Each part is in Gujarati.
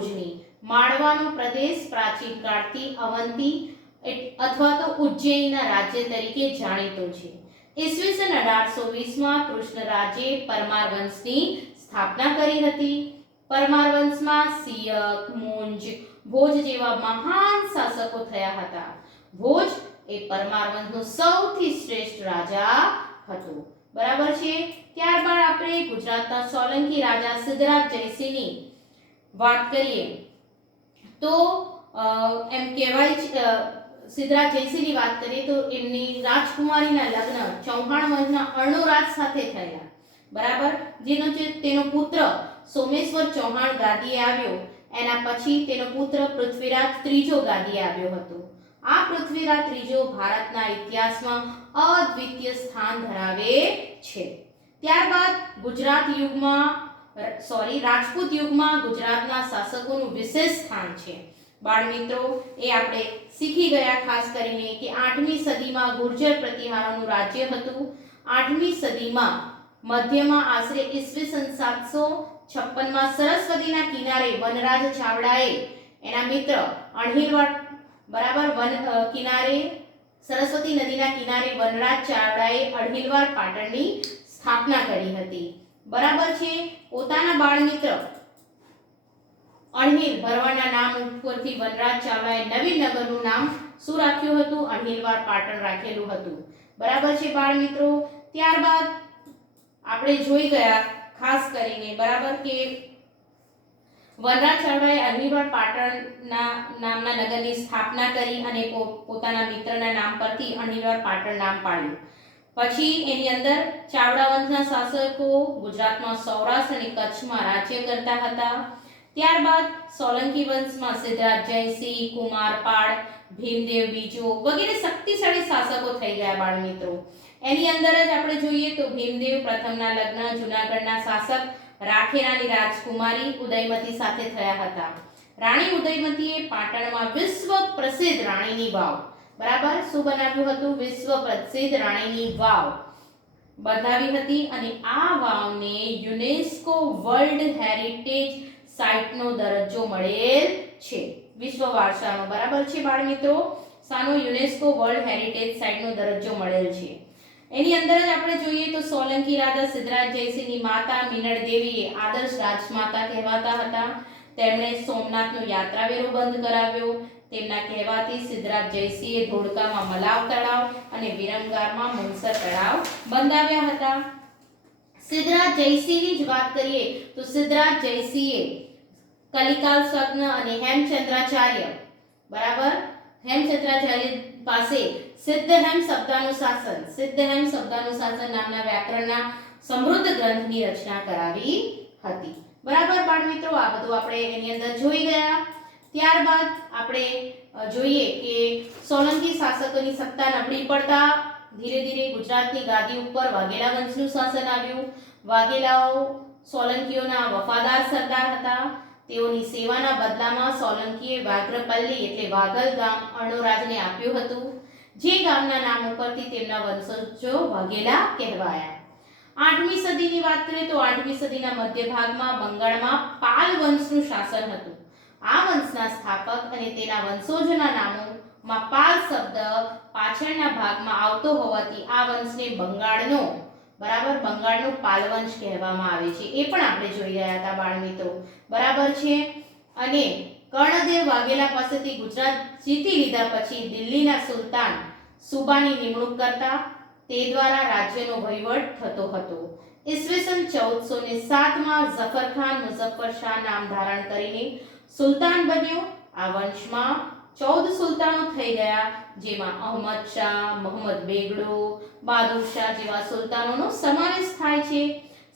ભોજની માળવાનો પ્રદેશ પ્રાચીન કાળથી અવંતી અથવા તો ઉજ્જૈનના રાજ્ય તરીકે જાણીતો છે. ઈસવીસન 1820માં કૃષ્ણરાજે પરમાર વંશની સ્થાપના કરી હતી. પરમાર વંશમાં સિયક, મુંજ, ભોજ જેવા મહાન શાસકો થયા હતા. ભોજ એ પરમાર વંશનો સૌથી શ્રેષ્ઠ રાજા હતો. બરાબર છે. ત્યારબાદ આપણે ગુજરાતના સોલંકી રાજા સિદ્ધરાજ જયસિંહની વાત કરીએ તો એમ કહેવાય છે, સિદ્ધરાજ જયસિંહની વાત કરીએ તો એમની રાજકુમારીના લગ્ન ચૌહાણ વંશના અર્ણોરાજ સાથે થયા. બરાબર. તેનો પુત્ર સોમેશ્વર ચૌહાણ ગાદીએ આવ્યો. એના પછી તેનો પુત્ર પૃથ્વીરાજ ત્રીજો ગાદીએ આવ્યો હતો. આ પૃથ્વીરાજ ત્રીજો ભારતના ઇતિહાસમાં અદ્વિતીય સ્થાન ધરાવે છે. ત્યારબાદ રાજપૂત યુગમાં ગુજરાતના શાસકોનું વિશેષ સ્થાન છે. બાળ મિત્રો, એ આપણે શીખી ગયા ખાસ કરીને કે 8મી સદીમાં ગુર્જર પ્રતિહારોનું રાજ્ય હતું. 8મી સદીમાં મધ્યમાં આશરે ઈસવીસન 756માં સરસ્વતીના કિનારે વનરાજ ચાવડાએ એના મિત્ર અણહિલવાડ સરસ્વતી નદીના કિનારે વનરાજ ચાવડાએ અણહિલવાડ પાટણની સ્થાપના કરી હતી. બરાબર છે. પોતાના બાળ મિત્ર અણહિલ ભરવાડના નામ ઉપરથી વનરાજ ચાવડાએ નવીન નગરનું નામ શું રાખ્યું હતું? અણહિલવાડ પાટણ રાખેલું હતું. બરાબર છે બાળ મિત્રો. ત્યારબાદ આપણે જોઈ ગયા ખાસ કરીને બરાબર કે વનરાજ ચાવડાએ અણહિલવાડ પાટણના નામના નગરની સ્થાપના કરી અને પોતાના મિત્રના નામ પરથી અણહિલવાડ પાટણ નામ પાડ્યું. પછી એની અંદર ચાવડા વંશના શાસકો ગુજરાતમાં સૌરાષ્ટ્ર અને કચ્છમાં રાજ્ય કરતા હતા. ત્યારબાદ સોલંકી વંશમાં સિદ્ધરાજ જયસિંહ, કુમારપાળ, ભીમદેવ બીજો વગેરે શક્તિશાળી શાસકો થઈ ગયા બાળ મિત્રો. એની અંદર જ આપણે જોઈએ તો ભીમદેવ પ્રથમના લગ્ન જૂનાગઢના શાસક રાખેરાની રાજકુમારી ઉદયમતી સાથે થયા હતા. રાણી ઉદયમતીએ પાટણમાં વિશ્વ પ્રસિદ્ધ રાણીની વાવ બરાબર શું બનાવ્યું હતું? વિશ્વ પ્રસિદ્ધ રાણીની વાવ બનાવી હતી અને આ વાવને યુનેસ્કો વર્લ્ડ હેરિટેજ સાઇટનો દરજ્જો મળેલ છે. વિશ્વ વારસાનો બરાબર છે બાળ મિત્રો. સાનો યુનેસ્કો વર્લ્ડ હેરિટેજ સાઇટનો દરજ્જો મળેલ છે. એની અંદર જ આપણે જોઈએ તો સોલંકી રાજા સિદ્ધરાજ જયસિંહની માતા મીનળ દેવીએ આદર્શ રાજમાતા કહેવાતા હતા. તેમણે સોમનાથનો યાત્રાવેરો બંધ કરાવ્યો. તેમના કહેવાથી સિદ્ધરાજ જયસિંહે ધોળકામાં મલાવ તળાવ અને વિરમગામમાં મુનસર તળાવ બંધાવ્યા હતા. સિદ્ધરાજ જયસિંહની જ વાત કરીએ તો સિદ્ધરાજ જયસિંહે કલિકાલ સ્વપ્ન અને હેમચંદ્રાચાર્ય બરાબર હેમચંદ્રાચાર્ય પાસે સિદ્ધહેમ શબ્દાનુશાસન નામના વ્યાકરણના સમૃદ્ધ ગ્રંથની રચના કરાવી હતી. બરાબર બાળ મિત્રો, આ બધું આપણે એની અંદર જોઈ ગયા. ત્યારબાદ આપણે જોઈએ કે સોલંકી શાસકોની સત્તા નબળી પડતા ધીરે ધીરે ગુજરાતની ગાદી ઉપર વાઘેલા વંશનું શાસન આવ્યું. વાઘેલાઓ સોલંકીઓના વફાદાર સરદાર હતા. તેઓની સેવાના બદલામાં સોલંકીએ વાઘ્રપલ્લી એટલે વાગલ ગામ અર્ણોરાજને આપ્યું હતું, જે ગામના નામ ઉપરથી તેમના વંશજો વાઘેલા કહેવાયા. 8મી સદીની વાત કરીએ તો 8મી સદીના મધ્ય ભાગમાં બંગાળમાં પાલ વંશનું શાસન હતું. આ વંશના સ્થાપક અને તેના વંશજોના નામોમાં પાલ શબ્દ પાછળના ભાગમાં આવતો હોવાથી આ વંશને બંગાળનો પાલવંશ કહેવામાં આવે છે. એ પણ આપણે જોઈ રહ્યા હતા બાળ મિત્રો. બરાબર છે. અને કર્ણદેવ વાઘેલા પાસેથી ગુજરાત જીતી લીધા પછી દિલ્હીના સુલતાન સુબાની નિમણૂક કરતા તે દ્વારા રાજ્યનો વહીવટ થતો હતો. ઈસવીસન 1407માં ઝફરખાન મુઝફ્ફર શાહ નામ ધારણ કરીને સુલતાન બન્યો. આ વંશમાં 14 સુલતાનો થઈ ગયા, જેમાં અહમદ શાહ, મોહમ્મદ બેગડો, બહાદુર શાહ જેવા સુલતાનોનો સમાવેશ થાય છે.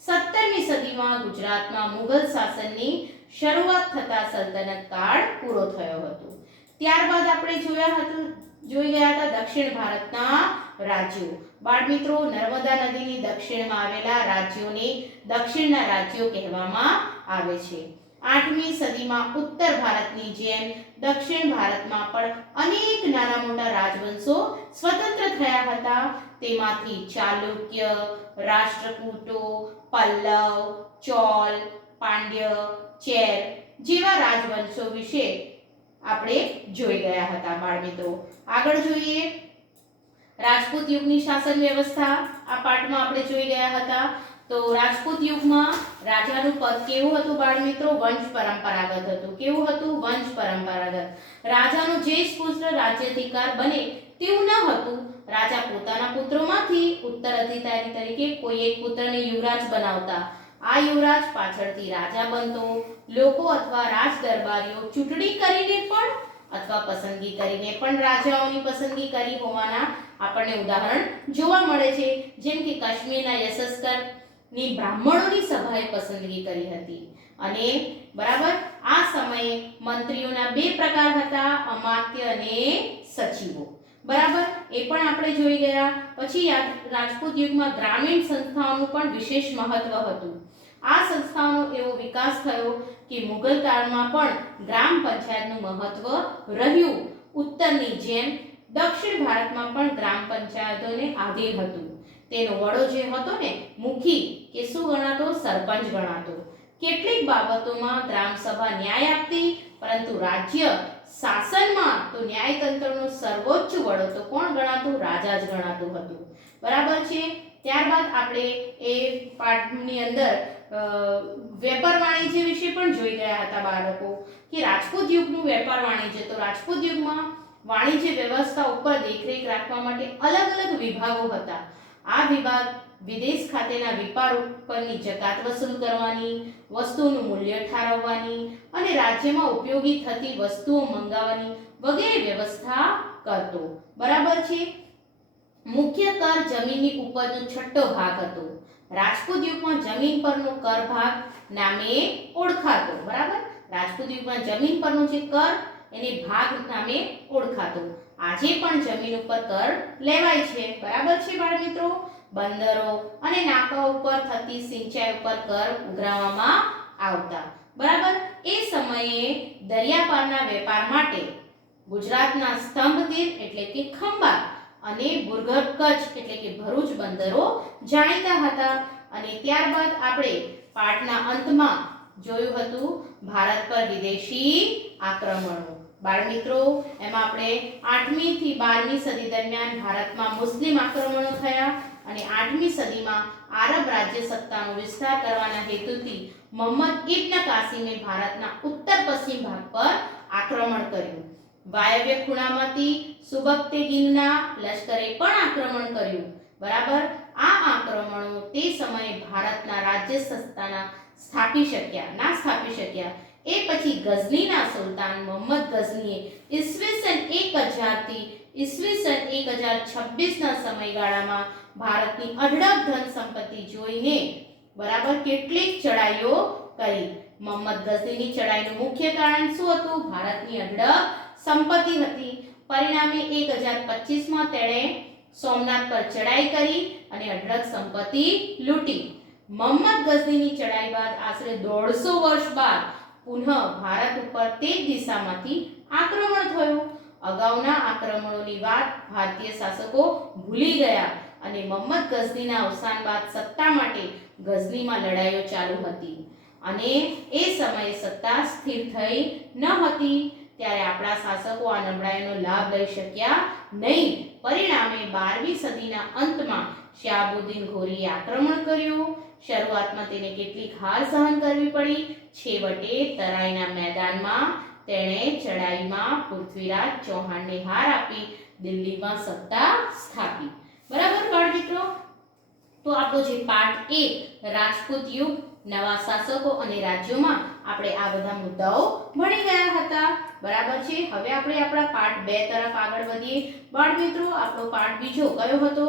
17મી સદીમાં ગુજરાતમાં મુગલ શાસનની શરૂઆત થતા સલ્તનત કાળ પૂરો થયો હતો. ત્યારબાદ આપણે જોઈ ગયા હતા દક્ષિણ ભારતના રાજ્યો. બાળ મિત્રો, નર્મદા નદીની દક્ષિણમાં આવેલા રાજ્યોને દક્ષિણના રાજ્યો કહેવામાં આવે છે. 8મી સદીમાં ઉત્તર ભારતની જેમ દક્ષિણ ભારતમાં પણ અનેક નાના મોટા રાજવંશો સ્વતંત્ર થયા હતા. તેમાંથી ચાલુક્ય, રાષ્ટ્રકૂટો, પલ્લવ, ચોલ, પાંડ્ય, ચેર જેવા રાજવંશો વિશે આપણે જોઈ ગયા હતા બાળમિત્રો. આગળ જોઈએ રાજપૂત યુગની શાસન વ્યવસ્થા. આ પાઠમાં આપણે જોઈ ગયા હતા. તો રાજપૂત યુગમાં રાજાનું પદ કેવું હતું બાળમિત્રો? વંશ પરંપરાગત હતું. કેવું હતું? વંશ પરંપરાગત. રાજાનો જ્યેષ્ઠ પુત્ર રાજ્યાધિકાર બને તેવું ન હતું. રાજા પોતાના પુત્રોમાંથી ઉત્તરાધિકારી તરીકે કોઈ એક પુત્રને યુવરાજ બનાવતા. આ યુવરાજ પાછળથી રાજા બનતો. લોકો અથવા રાજ દરબારીઓ ચૂંટણી કરીને પણ અથવા પસંદગી કરીને પણ રાજાઓની પસંદગી કરી હોવાના આપણને ઉદાહરણ જોવા મળે છે. જેમ કે કાશ્મીરના યશસ્કર ની બ્રાહ્મણોની સભાએ પસંદગી કરી હતી. અને બરાબર આ સમયે મંત્રીઓના બે પ્રકાર હતા, અમાત્ય અને સચિવો. બરાબર એ પણ આપણે જોઈ ગયા. પછી રાજપૂત યુગમાં ગ્રામીણ સંસ્થાઓનું પણ વિશેષ મહત્વ હતું. આ સંસ્થાઓનો એવો વિકાસ થયો કે મુગલ કાળમાં પણ ગ્રામ પંચાયતનું મહત્વ રહ્યું. ઉત્તરની જેમ દક્ષિણ ભારતમાં પણ ગ્રામ પંચાયતોને આધીન હતું. તેનો વડો જે હતો ને મુખી કે શું ગણાતો? સરપંચ ગણાતો. કેટલીક બાબતોમાં ગ્રામ સભા ન્યાય આપતી, પરંતુ રાજ્ય શાસનમાં તો ન્યાયતંત્રનો સર્વોચ્ચ વડો તો કોણ ગણાતું? રાજા જ ગણાતું હતું. બરાબર છે. ત્યારબાદ આપણે એ પાઠની અંદર વેપાર વાણિજ્ય વિશે પણ જોઈ ગયા હતા બાળકો કે રાજપૂત યુગનું વેપાર વાણિજ્ય. તો રાજપૂત યુગમાં વાણિજ્ય વ્યવસ્થા ઉપર દેખરેખ રાખવા માટે અલગ અલગ વિભાગો હતા. આ વિભાગ વિદેશ ખાતેના વેપાર ઉપરની જકાત વસૂલ કરવાની, વસ્તુઓનું મૂલ્ય ઠારવવાની અને રાજ્યમાં ઉપયોગી થતી વસ્તુઓ મંગાવવાની વગેરે વ્યવસ્થા કરતો. બરાબર છે. મુખ્ય કર જમીનની ઉપરનો છઠ્ઠો ભાગ હતો. રાજપૂત યુગમાં જમીન પરનો કર ભાગ નામે ઓળખાતો. બરાબર રાજપૂત યુગમાં જમીન પરનો જે કર એને ભાગ નામે ઓળખાતો. આજે પણ જમીન ઉપર કર લેવાય છે. બરાબર છે બાળમિત્રો. બંદરો અને નાકાઓ ઉપર થતી સિંચાઈ ઉપર કર ઉઘરાવવામાં આવતા. બરાબર એ સમયે દરિયાપારના વેપાર માટે ગુજરાતના સ્તંભ તીર એટલે કે ખંભાત અને બુરગઢ કચ્છ એટલે કે ભરૂચ બંદરો જાણીતા હતા. અને ત્યારબાદ આપણે પાઠના અંતમાં જોયું હતું ભારત પર વિદેશી આક્રમણો. બાળમિત્રો એમાં આપણે 8મી થી 12મી સદી દરમિયાન ભારતમાં મુસ્લિમ આક્રમણો થયા અને 8મી સદીમાં આરબ રાજ્ય સત્તાનો વિસ્તાર કરવાના હેતુથી મોહમ્મદ ઇબ્ન કાસિમે ભારતના ઉત્તર પશ્ચિમ ભાગ પર આક્રમણ કર્યું. વાયવ્ય ખૂણામાંથી સુબક્તગીનના લશ્કરે પણ આક્રમણ કર્યું. બરાબર આ આક્રમણો તે સમયે ભારતના રાજ્ય સત્તાના સ્થાપી શક્યા. એ પછી ગઝનીના સુલતાન મોહમ્મદ ગઝનીએ ઈસવીસન 1000 થી ઈસવીસન 1026 ના સમયગાળામાં ભારતની અઢળક ધન સંપત્તિ જોઈને બરાબર કેટલીક ચડાઈઓ કરી. મોહમ્મદ ગઝનીની ચડાઈનું મુખ્ય કારણ શું હતું? ભારતની અઢળક સંપત્તિ હતી. પરિણામે 1025 માં તેણે સોમનાથ પર ચડાઈ કરી અને અઢળક સંપત્તિ લૂંટી. મોહમ્મદ ગઝનીની ચડાઈ બાદ આશરે 150 વર્ષ બાદ પુનઃ ભારત ઉપર તે જ દિશામાંથી આક્રમણ થયું. અગાઉના આક્રમણોની વાત ભારતીય શાસકો ભૂલી ગયા અને મોહમ્મદ ગઝનીના અવસાન બાદ સત્તા માટે ગઝનીમાં લડાઈઓ ચાલુ હતી અને એ સમયે સત્તા સ્થિર થઈ ન હતી. ત્યારે આપણા શાસકો આ નબળાઈનો લાભ લઈ શક્યા નહીં. પરિણામે 12મી સદીના અંતમાં શહાબુદ્દીન ઘોરીએ આક્રમણ કર્યું. શરૂઆતમાં તેને કેટલીક હાર સહન કરવી પડી. છેવટે તરાઈના મેદાનમાં તેણે ચડાઈમાં પૃથ્વીરાજ ચૌહાણને હાર આપી દિલ્હીમાં સત્તા સ્થાપી. બરાબર બાળમિત્રો. તો આપણો જે પાઠ 1 રાજપૂત યુગ, નવા શાસકો અને રાજ્યોમાં આપણે આ બધા મુદ્દાઓ ભણી ગયા હતા. બરાબર છે. હવે આપણે આપણા પાઠ 2 તરફ આગળ વધીએ. બાળમિત્રો આપણો પાઠ બીજો કયો હતો?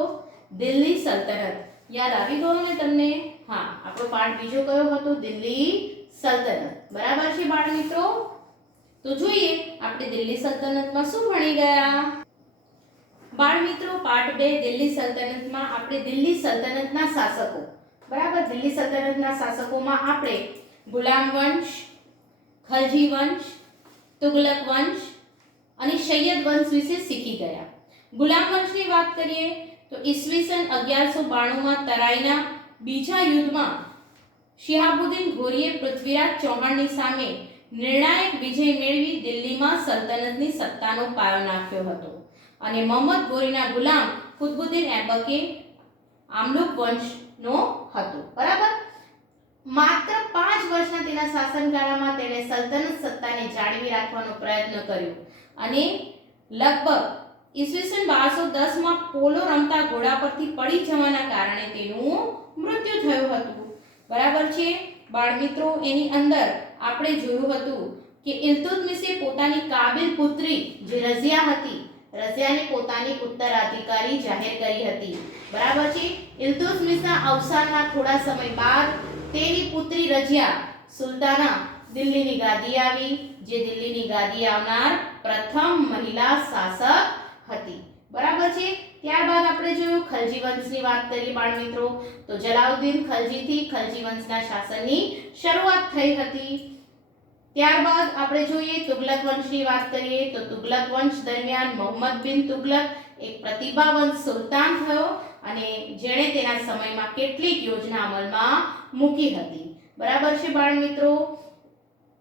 દિલ્હી સલ્તનત. યાદ આવી ગયો ને તમને? હા, આપણો પાઠ બીજો કયો હતો? દિલ્હી સલ્તનત. બરાબર છે બાળમિત્રો. તો જોઈએ આપણે દિલ્હી સલ્તનતમાં શું ભણી ગયા. બાળમિત્રો પાઠ 2 દિલ્હી સલ્તનતમાં આપણે દિલ્હી સલ્તનતના શાસકો. બરાબર દિલ્હી સલ્તનતના શાસકોમાં આપણે ગુલામ વંશ, ખલજી વંશ, તુગલક વંશ અને સૈયદ વંશ વિશે શીખી ગયા. ગુલામ વંશની વાત કરીએ તો ઈસવીસન 1192માં તરાઈના બીજા યુદ્ધમાં શિહાબુદ્દીન ઘોરીએ પૃથ્વીરાજ ચૌહાણની સામે નિર્ણાયક વિજય મેળવી દિલ્હીમાં સલ્તનતની સત્તાનો પાયો નાખ્યો હતો અને મોહમ્મદ ગોરીના ગુલામ કુતબુદ્દીન ऐबકે આમલુક વંશનો હતો. બરાબર. માત્ર 5 વર્ષના તેના શાસનકાળમાં તેણે સલ્તનત સત્તાને જાળવી રાખવાનો પ્રયત્ન કર્યો અને લગભગ ઈસવીસન 1210 માં પોલો રમતા ઘોડા પરથી પડી જવાના કારણે તેનું મૃત્યુ થયું હતું. બરાબર છે બાળ મિત્રો. એની અંદર આપણે જોયું હતું કે ઇલ્તુત્મિશે પોતાની કાબિલ પુત્રી જે રઝિયા હતી, રઝિયાને પોતાની ઉત્તરાધિકારી જાહેર કરી હતી. બરાબર છે. ઇલ્તુત્મિશના અવસાનના થોડા સમય બાદ તેની પુત્રી રઝિયા સુલતાના દિલ્હીની ગાદી આવી, જે દિલ્હીની ગાદી આવનાર પ્રથમ મહિલા શાસક હતી. બરાબર છે. ત્યારબાદ આપણે જોયું ખલજી વંશની વાત કરીએ બાળ મિત્રો, તો જલાઉદ્દીન ખલજીથી ખલજી વંશના શાસનની શરૂઆત થઈ હતી. ત્યારબાદ આપણે જોઈએ તુગલક વંશની વાત કરીએ તો તુગલક વંશ દરમિયાન મોહમ્મદ બિન તુગલક એક પ્રતિભાવંત સુલતાન થયો અને જેણે તેના સમયમાં કેટલીક યોજના અમલમાં મૂકી હતી. બરાબર છે બાળ મિત્રો.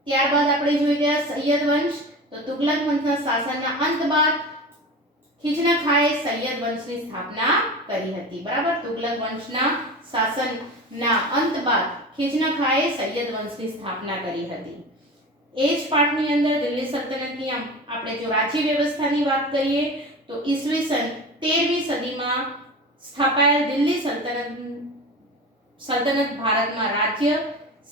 ત્યારબાદ આપણે જોઈ ગયા સૈયદ વંશ, તો તુગલક વંશના શાસનના અંત બાદ ખિજન ખાએ સૈયદ વંશની સ્થાપના કરી હતી. બરાબર. તુગલક વંશના શાસનના અંત બાદ ખિજન ખાએ સૈયદ વંશની સ્થાપના કરી હતી. એ જ પાઠની અંદર દિલ્હી સલ્તનતની આપણે જો રાજ્ય વ્યવસ્થાની વાત કરીએ તો ઈસવીસન 13મી સદીમાં સ્થાપાયેલ દિલ્હી સલ્તનત ભારતમાં રાજ્ય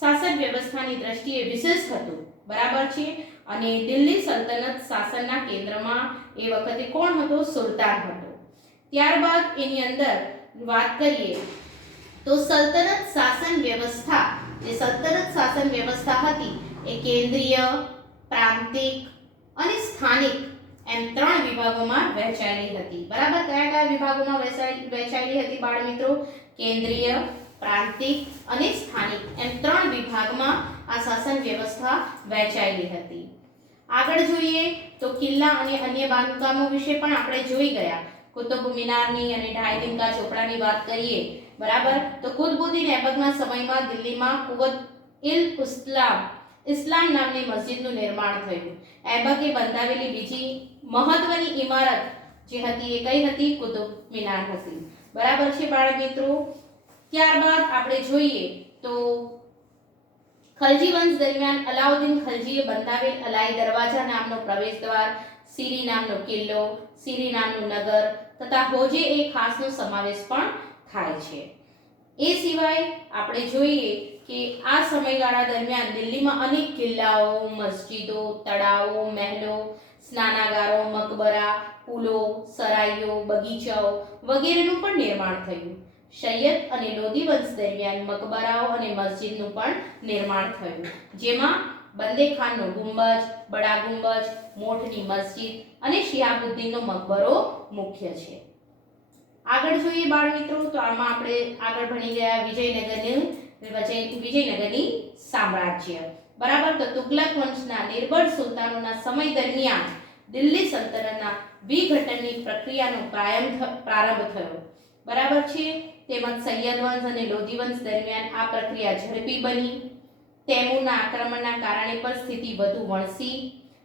શાસન વ્યવસ્થાની દ્રષ્ટિએ વિશેષ હતું. બરાબર છે. અને દિલ્હી સલ્તનત શાસનના કેન્દ્રમાં એ વખતે કોણ હતો? સુલતાન હતો. ત્યારબાદ એની અંદર વાત કરીએ તો સલ્તનત શાસન વ્યવસ્થા, જે સલ્તનત શાસન વ્યવસ્થા હતી એ કેન્દ્રીય, પ્રાંતિક અને સ્થાનિક એમ 3 વિભાગોમાં વહેંચાયેલી હતી. બરાબર. કયા કયા વિભાગોમાં વહેંચાયેલી હતી બાળ મિત્રો? કેન્દ્રીય, પ્રાંતિક અને સ્થાનિક એમ 3 વિભાગમાં આ શાસન વ્યવસ્થા વહેંચાયેલી હતી. આગળ જોઈએ તો કિલ્લા અને અન્ય બાંધકામો વિશે પણ આપણે જોઈ ગયા. કુતુબ મિનારની અને ઢાઈ દિનકા ચોપડાની વાત કરીએ. બરાબર. તો કુતબુદ્દીન ऐबકના સમયમાં દિલ્હીમાં ઇસ્લામ નામની મસ્જિદનું નિર્માણ થયું. ऐबકે બંધાવેલી બીજી મહત્વની ઇમારત જે હતી એ કઈ હતી? કુતુબ મિનાર હતી. બરાબર છે બાળ મિત્રો. ત્યારબાદ આપણે જોઈએ તો ખલજી વંશ દરમિયાન અલાઉદ્દીન ખલજીએ બંધાવેલ અલાઈ દરવાજા નામનો પ્રવેશદ્વાર, સીરી નામનો કિલ્લો, સીરી નામનું નગર તથા હોજે એ ખાસનો સમાવેશ પણ થાય છે. એ સિવાય આપણે જોઈએ કે આ સમયગાળા દરમિયાન દિલ્હીમાં અનેક કિલ્લાઓ, મસ્જિદો, તળાવો, મહેલો, સ્નાનાગારો, મકબરા, પુલો, સરાઈઓ, બગીચાઓ વગેરેનું પણ નિર્માણ થયું. સૈયદ અને લોધી વંશ દરમિયાન મકબરાઓ અને મસ્જિદનું પણ નિર્માણ થયું, જેમાં બંદે ખાનનો ગુંબજ, બડા ગુંબજ, મોઠની મસ્જિદ અને શિહાબુદ્દીનનો મકબરો મુખ્ય છે. આગળ જોઈએ બાળ મિત્રો તો આમાં આપણે આગળ ભણી ગયા વિજયનગરની સામ્રાજ્ય. બરાબર. તો તુગલક વંશના નિર્બળ સુલતાનોના સમય દરમિયાન દિલ્હી સલ્તનતના વિઘટનની પ્રક્રિયાનો પ્રારંભ થયો. બરાબર છે. તેમજ સૈયદ વંશ અને લોધી વંશ દરમિયાન આ પ્રક્રિયા ઝડપી બની. તૈમૂરના આક્રમણના કારણે પણ સ્થિતિ વધુ વણસી.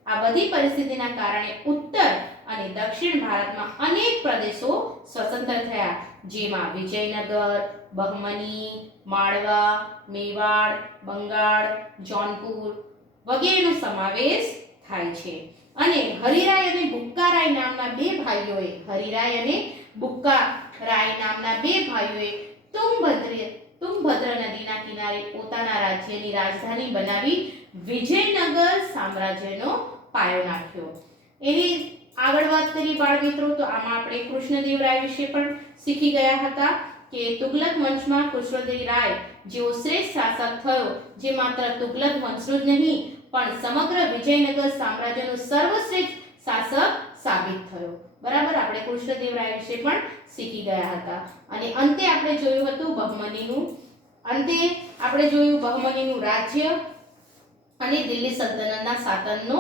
આ બધી પરિસ્થિતિના કારણે ઉત્તર અને દક્ષિણ ભારતમાં અનેક પ્રદેશો સ્વતંત્ર થયા, જેમાં વિજયનગર, બહમની, માળવા, મેવાડ, બંગાળ, જૌનપુર વગેરેનો સમાવેશ થાય છે. અને હરિરાય અને બુક્કારાય નામના બે ભાઈઓએ તુંગભદ્ર નદીના કિનારે પોતાના રાજ્યની રાજધાની બનાવી વિજયનગર સામ્રાજ્યનો પાયો નાખ્યો. એની આગળ વાત કરીએ બાળ મિત્રો તો આમાં આપણે કૃષ્ણદેવરાય વિશે પણ શીખી ગયા હતા કે તુગલક વંશમાં કૃષ્ણદેવરાય જેવો શ્રેષ્ઠ શાસક થયો, જે માત્ર તુગલક વંશનું જ નહીં પણ સમગ્ર વિજયનગર સામ્રાજ્યનો સર્વશ્રેષ્ઠ શાસક સાબિત થયો. બરાબર. આપણે કૃષ્ણદેવરાય વિશે પણ શીખી ગયા હતા. અને અંતે આપણે જોયું હતું બહમનીનું રાજ્ય અને દિલ્હી સલ્તનતના શાસનનો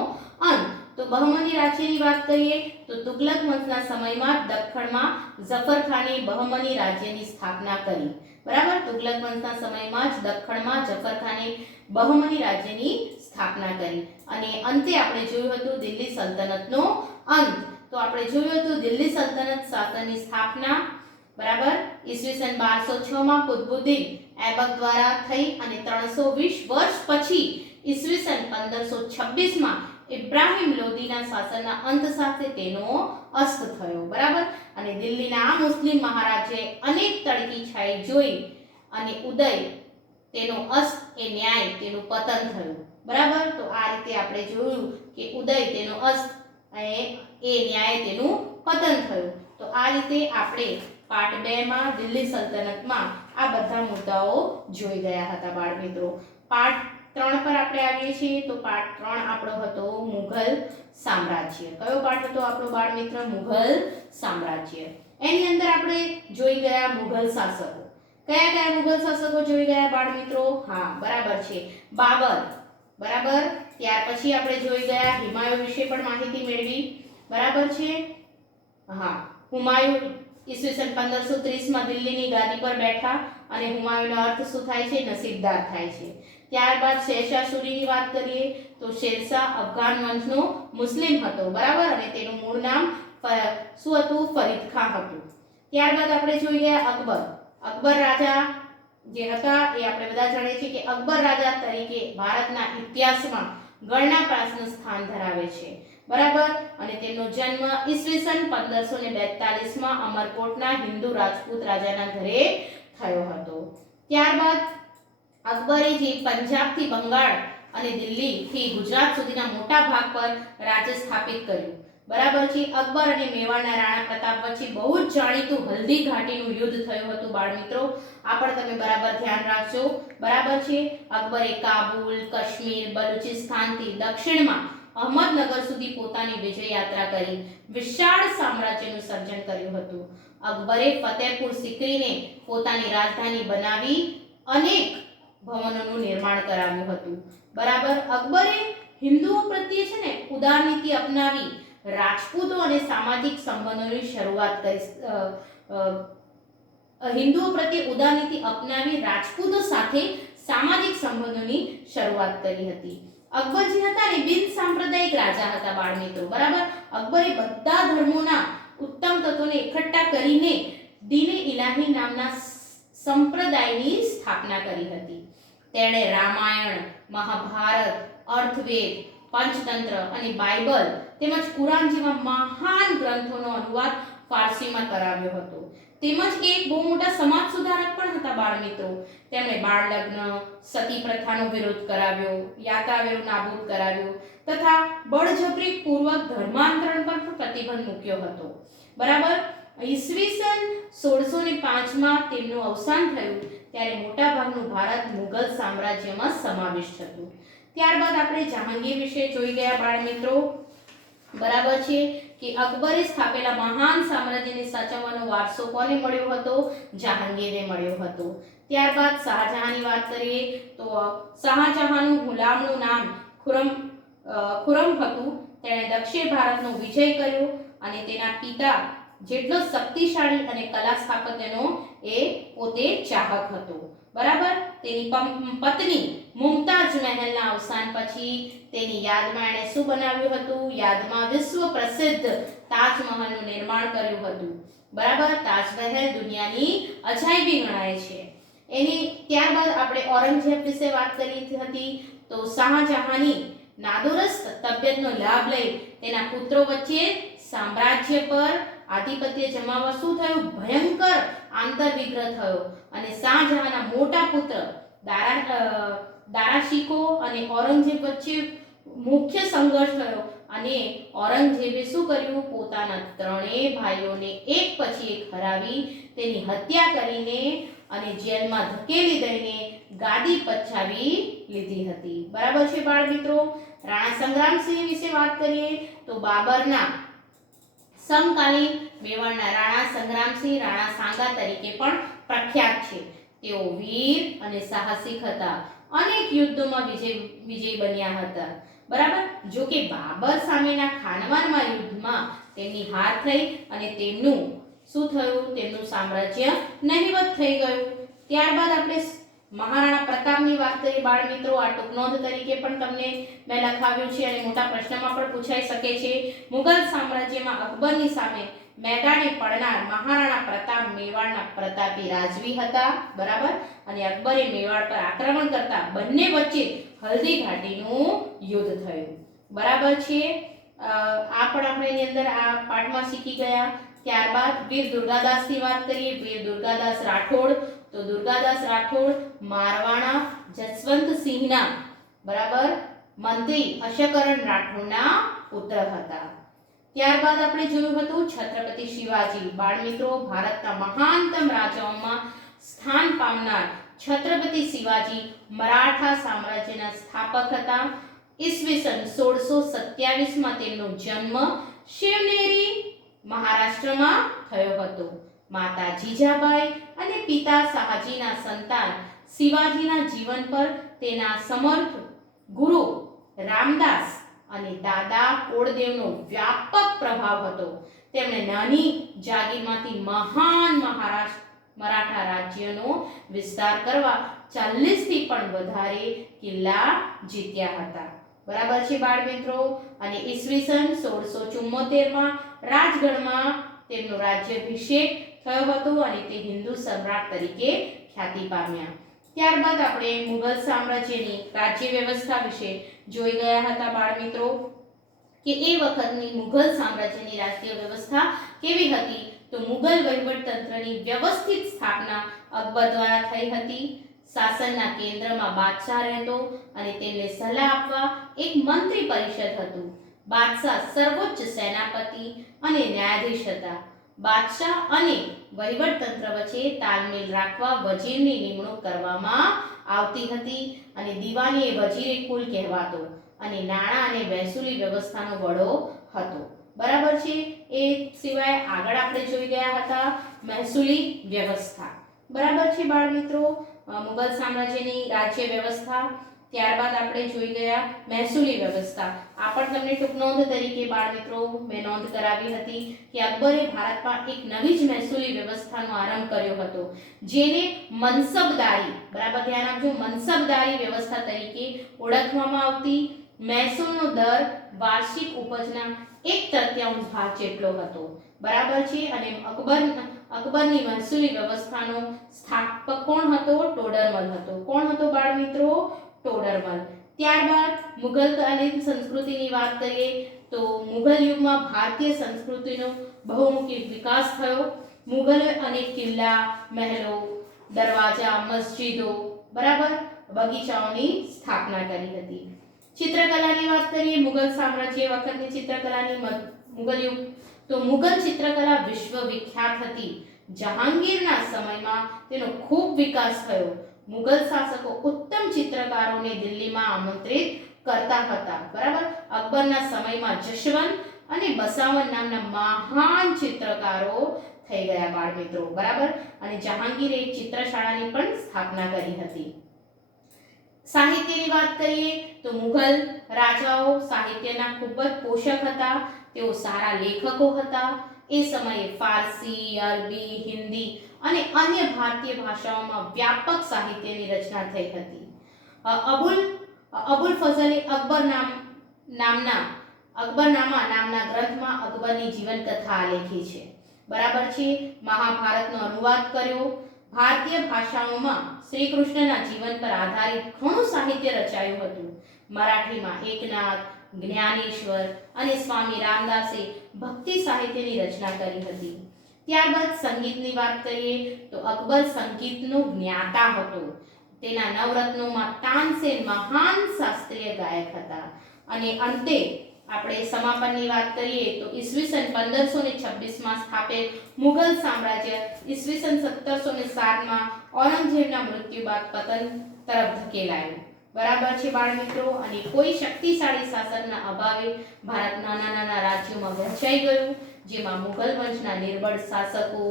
અંત. તો બહમની રાજ્યની વાત કરીએ તો તુગલક વંશના સમયમાં દખ્ખણમાં ઝફર ખાને બહમની રાજ્યની સ્થાપના કરી. બરાબર. તુગલક વંશના સમયમાં જ દખ્ખણમાં ઝફર ખાને બહમની રાજ્યની સ્થાપના કરી અને અંતે આપણે જોયું હતું દિલ્હી સલ્તનતનો અંત. તો આપણે જોયું હતું દિલ્હી સલ્તનત શાસનની સ્થાપના બરાબર ઈસવીસન 1206 માં કુતબુદ્દીન ऐबक દ્વારા થઈ અને 320 વર્ષ પછી ઈસવીસન 1526 માં ઇબ્રાહિમ લોદીના શાસનના અંત સાથે તેનો અસ્ત થયો. બરાબર. અને દિલ્હીના આ મુસ્લિમ મહારાજે અનેક તડકી છાઈ જોઈ અને ઉદય તેનો અસ્ત એ ન્યાય તેનું પતન થયું. બરાબર. તો આ રીતે આપણે જોયું કે ઉદય તેનો અસ્ત એ ન્યાય તેનું પતન થયું. તો આ રીતે આપણે પાઠ 2 માં દિલ્હી સલ્તનતમાં આ બધા મુદ્દાઓ જોઈ ગયા હતા બાળ મિત્રો. પાઠ 3 પર આપણે આવીએ છીએ. તો પાઠ 3 આપણો હતો મુઘલ સામ્રાજ્ય. કયો પાઠ હતો આપણો બાળ મિત્ર? મુઘલ સામ્રાજ્ય. એની અંદર આપણે જોઈ ગયા મુઘલ શાસકો. કયા કયા મુઘલ શાસકો જોઈ ગયા બાળ મિત્રો? હા બરાબર છે, બાબર. બરાબર. ત્યાર પછી આપણે જોઈ ગયા હુમાયુ વિશે પણ માહિતી મેળવી. બરાબર છે. હા, હુમાયુ ઈસવીસન 1530 માં દિલ્હીની ગાદી પર બેઠા અને હુમાયુનો અર્થ શું થાય છે? નસીબદાર થાય છે. ત્યારબાદ શેરશાહ સૂરીની વાત કરીએ તો શેરશાહ અફઘાન વંશનો મુસ્લિમ હતો. બરાબર. અને તેનું મૂળ નામ શું હતું? ફરીદ ખાં હતું. ત્યારબાદ આપણે જોઈ ગયા અકબર. અકબર રાજા જે હતા એ આપણે બધા જાણીએ છીએ કે અકબર રાજા તરીકે ભારતના ઇતિહાસમાં ગણનાપાત્ર સ્થાન ધરાવે છે. બરાબર. અને તેમનો જન્મ ઈસવીસન 1542 માં અમરકોટના હિન્દુ રાજપૂત રાજાના ઘરે થયો હતો. ત્યારબાદ અકબરે જે પંજાબથી બંગાળ અને દિલ્હીથી ગુજરાત સુધીના મોટા ભાગ પર રાજ્ય સ્થાપિત કર્યું. બરાબર છે. અકબર અને મેવાડના રાણા પ્રતાપ વચ્ચે બહુ જ જાણીતું હલ્દી ઘાટીનું યુદ્ધ થયું હતું બાળ મિત્રો. આ પણ તમે બરાબર ધ્યાન રાખજો. બરાબર છે. અકબરે કાબુલ, કાશ્મીર, બલુચિસ્તાનથી દક્ષિણમાં અહમદનગર સુધી પોતાની વિજય યાત્રા કરી વિશાળ સામ્રાજ્યનું સર્જન કર્યું હતું. અકબરે ફતેહપુર સિકરીને પોતાની રાજધાની બનાવી અનેક ભવનોનું નિર્માણ કરાવ્યું હતું. બરાબર. અકબરે હિન્દુઓ પ્રત્યે છે ને ઉદારનીતિ અપનાવી રાજપૂતો અને સામાજિક સંબંધોની શરૂઆત કરી. હિન્દુઓ પ્રત્યે ઉદારનીતિ અપનાવી રાજપૂતો સાથે સામાજિક સંબંધોની શરૂઆત કરી હતી. અકબરજી હતા ને બિન સાંપ્રદાયિક રાજા હતા બાળ મિત્રો. બરાબર. અકબરે બધા ધર્મોના ઉત્તમ તત્વોને એકઠા કરીને દીને ઇલાહી નામના સંપ્રદાયની સ્થાપના કરી હતી. તેણે રામાયણ, મહાભારત, અર્થવેદ, પંચતંત્ર અને બાઇબલ તેમજ કુરાન જેવા મહાન ગ્રંથોનો અનુવાદ ફારસીમાં કરાવ્યો હતો. તેમજ એક બહુ મોટા સમાજ સુધારક પણ હતા બાળ મિત્રો. તેમણે બાળ લગ્ન, સતી પ્રથાનો વિરોધ કરાવ્યો, યાત્રાવેરો નાબૂદ કરાવ્યો તથા બળજબરી પૂર્વક ધર્માંતરણ પર પણ પ્રતિબંધ મૂક્યો હતો. બરાબર. ઈસવીસન 1605 માં તેમનું અવસાન થયું ત્યારે મોટા ભાગનું ભારત મુઘલ સામ્રાજ્યમાં સમાવિષ્ટ હતું. ત્યારબાદ આપણે જહાંગીર વિશે જોઈ ગયા બાળ મિત્રો. બરાબર છે કે અકબરે સ્થાપેલા મહાન સામ્રાજ્યને સાચવવાનો વારસો કોને મળ્યો હતો? જહાંગીરને મળ્યો હતો. ત્યારબાદ શાહજહાંની વાત કરીએ તો શાહજહાંનું ગુલામનું નામ ખુરમ હતું. તેણે દક્ષિણ ભારતનો વિજય કર્યો અને તેના પિતા જેટલો શક્તિશાળી અને કલા સ્થાપત્યનો એ પોતે ચાહક હતો. બરાબર. તેની પત્ની મુમતાજ મહેલના અવસાન પછી તેની યાદમાં એણે શું બનાવ્યું હતું? યાદમાં વિશ્વ પ્રસિદ્ધ તાજમહલનું નિર્માણ કર્યું હતું. બરાબર. તાજમહેલ દુનિયાની અજાયબી ગણાય છે. એની ત્યારબાદ આપણે ઔરંગઝેબ વિશે વાત કરી હતી. તો શાહજહાંની નાદુરસ્ત તબિયતનો લાભ લઈ તેના પુત્રો વચ્ચે સામ્રાજ્ય પર આધિપત્ય જમાવવા શું થયું? ભયંકર આંતરવિગ્રહ થયો અને શાહજહાંના મોટા પુત્ર દારાશિકો અને ઔરંગઝેબ વચ્ચે મુખ્ય સંઘર્ષ થયો અને ઔરંગઝેબે શું કર્યું? પોતાના ત્રણેય ભાઈઓને એક પછી એક હરાવી તેની હત્યા કરીને અને જેલમાં ધકેલી દઈને ગાદી પચાવી લીધી હતી. બરાબર છે બાળ મિત્રો. રાણા સંગ્રામસિંહ વિશે વાત કરીએ તો બાબરના સમકાલીન મેવાડના રાણા સંગ્રામસિંહ રાણા સાંગા તરીકે પણ પ્રખ્યાત છે. તેઓ વીર અને સાહસિક હતા. અનેક યુદ્ધોમાં વિજય બન્યા હતા. બરાબર. જો કે બાબર સામેના ખાનવારમાં યુદ્ધમાં તેમની હાર થઈ અને તેમનું શું થયું? તેમનું સામ્રાજ્ય નહિવત થઈ ગયું. ત્યારબાદ આપણે મહારાણા પ્રતાપની વાત કરીએ બાળ મિત્રો, આ ટૂંક નોંધ તરીકે પણ તમને મેં લખાવ્યું છે અને મોટા પ્રશ્નમાં પણ પૂછાઈ શકે છે. મુગલ સામ્રાજ્યમાં અકબરની સામે મેદાને પડનાર મહારાણા પ્રતાપ મેવાડના પ્રતાપી રાજવી હતા, બરાબર. અને અકબરે મેવાડ પર આક્રમણ કરતા બંને વચ્ચે હલ્દી ઘાટીનું યુદ્ધ થયું, બરાબર છે. આ પણ આપણે એની અંદર આ પાઠમાં શીખી ગયા. ત્યારબાદ વીર દુર્ગાદાસની વાત કરીએ. વીર દુર્ગાદાસ રાઠોડ, તો દુર્ગાદાસ રાઠોડ મારવાડા જસવંતસિંહના, બરાબર, મંત્રી અશકરણ રાઠોડના પુત્ર હતા. ત્યારબાદ આપણે જોયું હતું છત્રપતિ શિવાજી. બાળ મિત્રો, ભારતના મહાનતમ રાજાઓમાં સ્થાન પામનાર છત્રપતિ શિવાજી મરાઠા સામ્રાજ્યના સ્થાપક હતા. ઈસવીસન 1627 માં તેમનો જન્મ શિવનેરી, મહારાષ્ટ્રમાં થયો હતો. માતા જીજાબાઈ અને પિતા શાહજીના સંતાન શિવાજીના જીવન પર તેના સમર્થ ગુરુ રામદાસ અને દાદા કોળદેવનો વ્યાપક પ્રભાવ હતો. તેમણે નાની જાગીરમાંથી મહાન મરાઠા રાજ્યનો વિસ્તાર કરવા 40 થી પણ વધારે કિલ્લા જીત્યા હતા, બરાબર છે બાળ મિત્રો. અને ઈસવીસન 1674 માં રાજગઢમાં તેમનો રાજ્યાભિષેક થયો હતો અને તે હિન્દુ સમ્રાટ તરીકે ખ્યાતિ પામ્યા. ત્યારબાદ આપણે મુઘલ સામ્રાજ્યની રાજ્ય વ્યવસ્થા વિશે જોઈ ગયા હતા બાળ મિત્રો, કે એ વખતની મુઘલ સામ્રાજ્યની રાજ્ય વ્યવસ્થા કેવી હતી. તો મુઘલ વહીવટતંત્રની વ્યવસ્થિત સ્થાપના અકબર દ્વારા થઈ હતી. શાસનના કેન્દ્રમાં બાદશાહ રહેતો અને તેમને સલાહ આપવા એક મંત્રી પરિષદ હતું. બાદશાહ સર્વોચ્ચ સેનાપતિ અને ન્યાયાધીશ હતા. બાદશાહ અને વહીવટતંત્ર વચ્ચે તાલમેલ રાખવા વજીરની નિમણૂક કરવામાં આવતી હતી અને દીવાની એ વજીરે કુલ કહેવાતો અને નાણાં અને મહેસૂલી વ્યવસ્થાનો વડો હતો, બરાબર છે. એ સિવાય આગળ આપણે જોઈ ગયા હતા મહેસૂલી વ્યવસ્થા, બરાબર છે બાળ મિત્રો, મુઘલ સામ્રાજ્યની રાજ્ય વ્યવસ્થા. ત્યારબાદ આપણે જોઈ ગયા મહેસૂલી વ્યવસ્થા. આ પણ તમને ટૂંક નોંધ તરીકે બાળ મિત્રો મેં નોંધ કરાવી હતી કે અકબરે ભારતમાં એક નવી જ મહેસૂલી વ્યવસ્થાનો આરંભ કર્યો હતો, જેને મનસબદારી, બરાબર ધ્યાન આપજો, મનસબદારી વ્યવસ્થા તરીકે ઓળખવામાં આવતી. મહેસૂલનો દર વાર્ષિક ઉપજના 1/3 ભાગ જેટલો હતો, બરાબર છે. અને અકબરની મહેસૂલી વ્યવસ્થાનો સ્થાપક કોણ હતો? ટોડરમલ હતો. કોણ હતો બાળ મિત્રો? ટોડરમલ. ત્યારબાદ મુઘલકાલીન સંસ્કૃતિની વાત કરીએ તો મુઘલ યુગમાં ભારતીય સંસ્કૃતિનો બહુમુખી વિકાસ થયો. મુઘલોએ અનેક કિલ્લા, મહેલો, દરવાજા, મસ્જિદો, બરાબર, બગીચાઓની સ્થાપના કરી હતી. ચિત્રકલાની વાત કરીએ મુઘલ સામ્રાજ્ય વખતની ચિત્રકલાની, મુઘલ યુગ, તો મુઘલ ચિત્રકલા વિશ્વ વિખ્યાત હતી. જહાંગીરના સમયમાં તેનો ખૂબ વિકાસ થયો. મુઘલ શાસકો ઉત્તમ ચિત્રકારોને દિલ્હીમાં આમંત્રિત કરતા હતા, બરાબર. અકબરના સમયમાં જશવંત અને બસાવન નામના મહાન ચિત્રકારો થઈ ગયા બાળ મિત્રો, બરાબર. અને જહાંગીરે એક ચિત્રશાળાની પણ સ્થાપના કરી હતી. સાહિત્યની વાત કરીએ તો મુઘલ રાજાઓ સાહિત્યના ખૂબ જ પોષક હતા. તેઓ સારા લેખકો હતા. એ સમયે ફારસી, અરબી, હિન્દી અને અન્ય ભારતીય ભાષાઓમાં વ્યાપક સાહિત્યની રચના થઈ હતી. અબુલ ફઝલે અકબરનામા નામના ગ્રંથમાં અકબરની જીવન કથા આલેખી છે, બરાબર છે. મહાભારતનો અનુવાદ કર્યો. ભારતીય ભાષાઓમાં શ્રી કૃષ્ણના જીવન પર આધારિત ઘણું સાહિત્ય રચાયું હતું. મરાઠીમાં એકનાથ, જ્ઞાનેશ્વર અને સ્વામી રામદાસે ભક્તિ સાહિત્યની રચના કરી હતી. ત્યારબાદ સંગીતની વાત કરીએ તો અકબર સંગીતનો જ્ઞાતા હતો. તેના નવરત્નોમાં તાનસેન મહાન શાસ્ત્રીય ગાયક હતા. અને અંતે આપણે સમાપનની વાત કરીએ તો ઈસવીસન 1526 માં સ્થાપેલ મુઘલ સામ્રાજ્ય ઈસવીસન 1707 માં ઔરંગઝેબના મૃત્યુ બાદ પતન તરફ ધકેલાયું, બરાબર છે બાળ મિત્રો. અને કોઈ શક્તિશાળી શાસનના અભાવે ભારત નાના નાના રાજ્યોમાં વહેંચાઈ ગયું, જેમાં મુઘલ વંશના નિર્બળ શાસકો,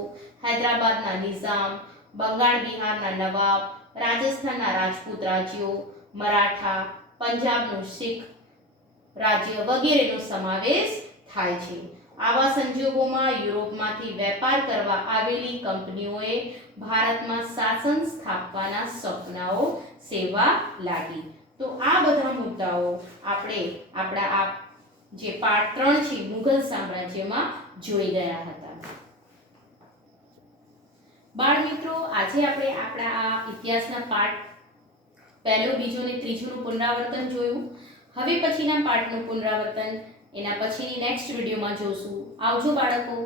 હૈદરાબાદના નિઝામ, બંગાળ બિહારના નવાબ, રાજસ્થાનના રાજપૂત રાજ્યો, મરાઠા, પંજાબનું શીખ રાજ્ય વગેરેનો સમાવેશ થાય છે. આવા સંજોગોમાં યુરોપમાંથી વેપાર કરવા આવેલી કંપનીઓએ ભારતમાં શાસન સ્થાપવાના સપનાઓ સેવા લાગી. તો આ બધા મુદ્દાઓ આપણે આપણા આ જે પાઠ 3 છે મુઘલ સામ્રાજ્યમાં જોઈ ગયા હતા. બાળ મિત્રો, આજે આપણે આપણા આ ઇતિહાસના પાઠ પહેલો, બીજો અને ત્રીજોનું પુનરાવર્તન જોયું. હવે પછીના પાઠનું પુનરાવર્તન એના પછીની નેક્સ્ટ વિડીયોમાં જોશું. આવજો બાળકો.